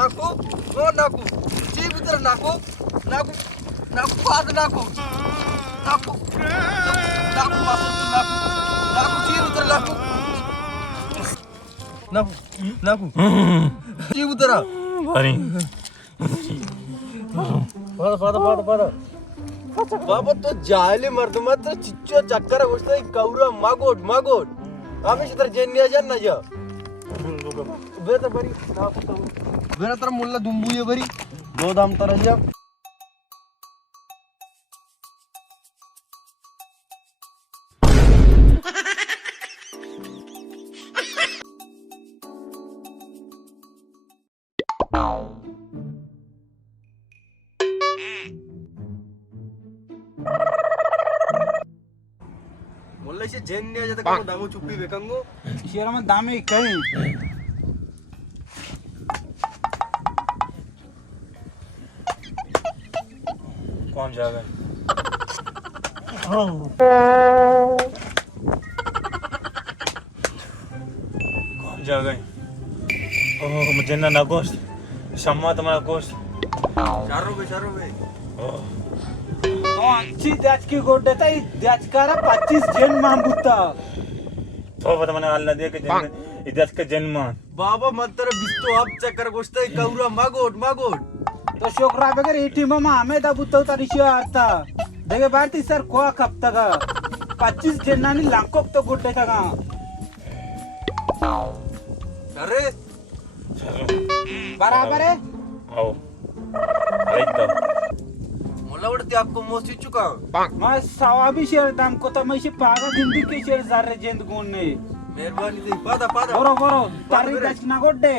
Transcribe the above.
नाको हो नाको जीव उतर नाको नाको नाको आज नाको नाको नाको वापस नाको नाको जीव उतर नाको नाको नाको जीव उतर अरे पादा बाबा तो जायले मर्द मात्र चिच्चो चक्कर गोष्ट कौरा मागोट आम्ही तर जेन्या ना जा बेता बरी बेरा तर मुल्ला दुंबूये बरी दो दाम तर जा मुल्ला से जेन्या जाता कामो दामो चुप्पी बेकंगो शेरा में दामे कहीं कौन जाएगा कौन जाएगा ओह मुझे ना गोश्त शम्मा तुम्हारा गोश्त चारो बे अच्छी द्याच की गोड देता ही द्याच कारा 25 जन मांबुता तो बता मैंने अल्लाह दे के जन्म इधर का जन्म बाबा मत तर बिस्तो अब चक्कर गोष्ट कौरा मागोट तो शोकरा बगैर एटी मामा हमें दा बुत्ता तारी शिव आता देखे भारती सर को कपता का 25 जन्नानी लांकोक तो गुड देता का अरे बराबर है आओ राइट तो मला वाटते आपको मोसी चुका मैं सवाबी शेर दाम को तो मैं से पागा हिंदी के शेर जार रे जेंद गुण ने मेहरबानी दे पादा बरो तारी दच ना गोड दे